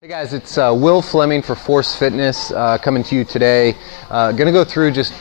Hey guys, it's Will Fleming for Force Fitness coming to you today. Gonna go through just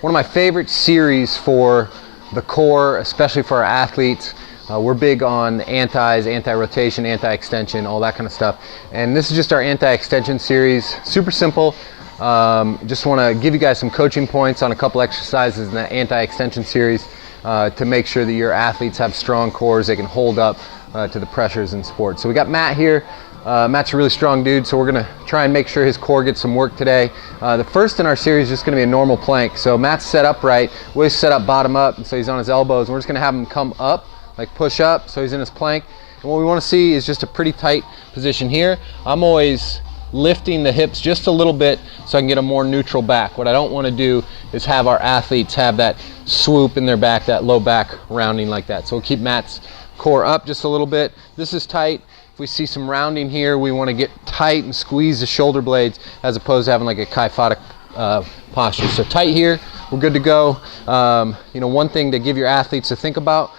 one of my favorite series for the core, especially for our athletes. We're big on antis, anti-rotation, anti-extension, all that kind of stuff. And this is just our anti-extension series. Super simple. Just want to give you guys some coaching points on a couple exercises in the anti-extension series to make sure that your athletes have strong cores, they can hold up to the pressures in sports. So we got Matt here. Matt's a really strong dude, so we're gonna try and make sure his core gets some work today. The first in our series is just gonna be a normal plank. So Matt's set up right. We always set up bottom up, and so he's on his elbows. And we're just gonna have him come up, like push up, so he's in his plank. And what we wanna see is just a pretty tight position here. I'm always lifting the hips just a little bit so I can get a more neutral back. What I don't wanna do is have our athletes have that swoop in their back, that low back rounding like that. So we'll keep Matt's core up just a little bit. This is tight. If we see some rounding here, we want to get tight and squeeze the shoulder blades as opposed to having like a kyphotic posture. So tight here, we're good to go. One thing to give your athletes to think about,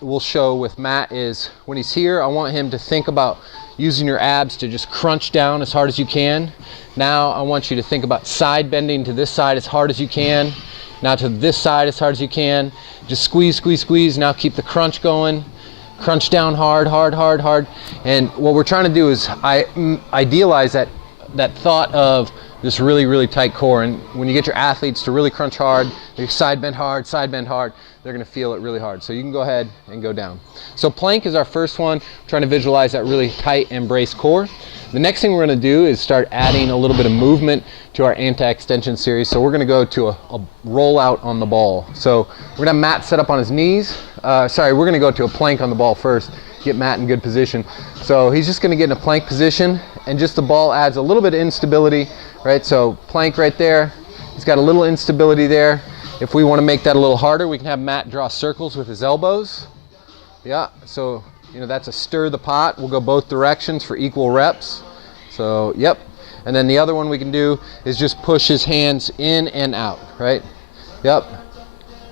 we'll show with Matt, is when he's here, I want him to think about using your abs to just crunch down as hard as you can. Now I want you to think about side bending to this side as hard as you can. Now to this side as hard as you can. Just squeeze, squeeze, squeeze. Now keep the crunch going. Crunch down hard, hard, hard, hard. And what we're trying to do is idealize that thought of this really, really tight core. And when you get your athletes to really crunch hard, they side bend hard, they're gonna feel it really hard. So you can go ahead and go down. So plank is our first one, trying to visualize that really tight and braced core. The next thing we're gonna do is start adding a little bit of movement to our anti-extension series. So we're gonna go to a rollout on the ball. So we're gonna have Matt set up on his knees. We're gonna go to a plank on the ball first, get Matt in good position. So he's just gonna get in a plank position, and just the ball adds a little bit of instability, right? So plank right there, he's got a little instability there. If we wanna make that a little harder, we can have Matt draw circles with his elbows. Yeah, so that's a stir the pot. We'll go both directions for equal reps. So, yep. And then the other one we can do is just push his hands in and out, right? Yep.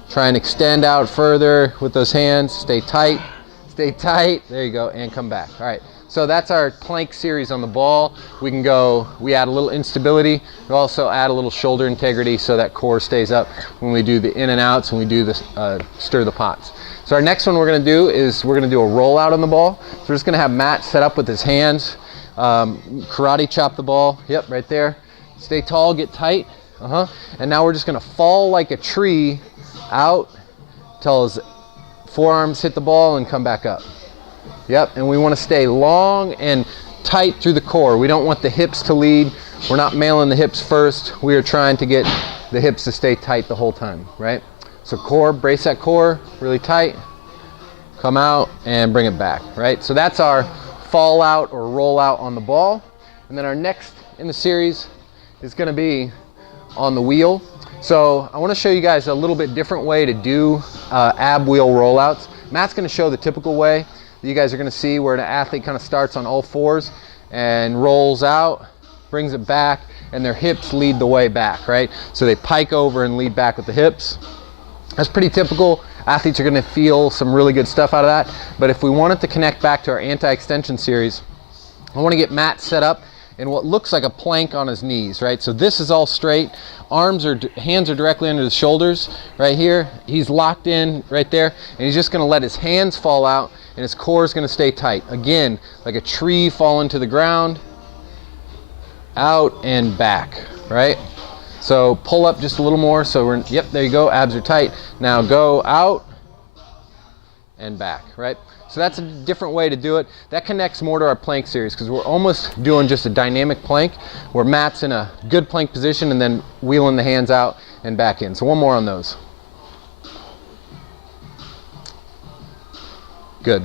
Try and extend out further with those hands. Stay tight. Stay tight. There you go. And come back. All right. So that's our plank series on the ball. We add a little instability. We also add a little shoulder integrity so that core stays up when we do the in and outs, when we do the stir the pots. So our next one we're going to do is we're going to do a rollout on the ball. So we're just going to have Matt set up with his hands, karate chop the ball. Yep, right there. Stay tall, get tight. And now we're just going to fall like a tree out till his forearms hit the ball and come back up. Yep, and we want to stay long and tight through the core. We don't want the hips to lead. We're not mailing the hips first. We are trying to get the hips to stay tight the whole time, right? So core, brace that core really tight, come out and bring it back, right? So that's our fall out or roll out on the ball. And then our next in the series is gonna be on the wheel. So I wanna show you guys a little bit different way to do ab wheel rollouts. Matt's gonna show the typical way that you guys are gonna see, where an athlete kind of starts on all fours and rolls out, brings it back, and their hips lead the way back, right? So they pike over and lead back with the hips. That's pretty typical. Athletes are gonna feel some really good stuff out of that. But if we want it to connect back to our anti-extension series, I wanna get Matt set up in what looks like a plank on his knees, right? So this is all straight. Hands are directly under the shoulders right here. He's locked in right there, and he's just gonna let his hands fall out, and his core is gonna stay tight. Again, like a tree falling to the ground, out and back, right? So pull up just a little more. So yep, there you go, abs are tight. Now go out and back, right? So that's a different way to do it. That connects more to our plank series because we're almost doing just a dynamic plank where Matt's in a good plank position and then wheeling the hands out and back in. So one more on those. Good,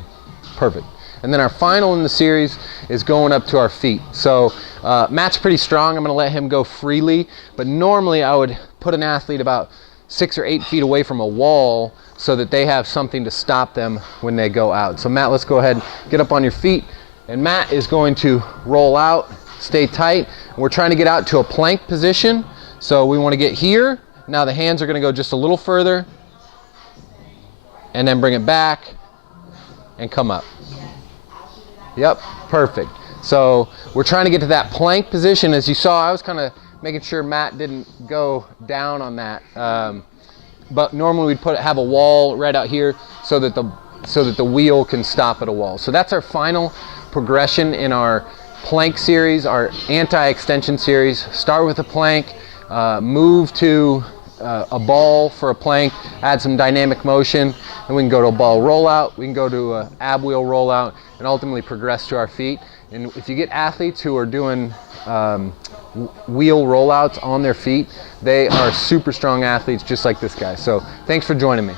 perfect. And then our final in the series is going up to our feet. So Matt's pretty strong. I'm gonna let him go freely, but normally I would put an athlete about 6 or 8 feet away from a wall so that they have something to stop them when they go out. So Matt, let's go ahead and get up on your feet. And Matt is going to roll out, stay tight. We're trying to get out to a plank position. So we wanna get here. Now the hands are gonna go just a little further and then bring it back and come up. Yep, perfect. So we're trying to get to that plank position. As you saw, I was kind of making sure Matt didn't go down on that. But normally we'd have a wall right out here so that the wheel can stop at a wall. So that's our final progression in our plank series, our anti-extension series. Start with a plank, move to a ball for a plank, add some dynamic motion, and we can go to a ball rollout, we can go to a ab wheel rollout, and ultimately progress to our feet. And if you get athletes who are doing wheel rollouts on their feet, they are super strong athletes just like this guy. So thanks for joining me.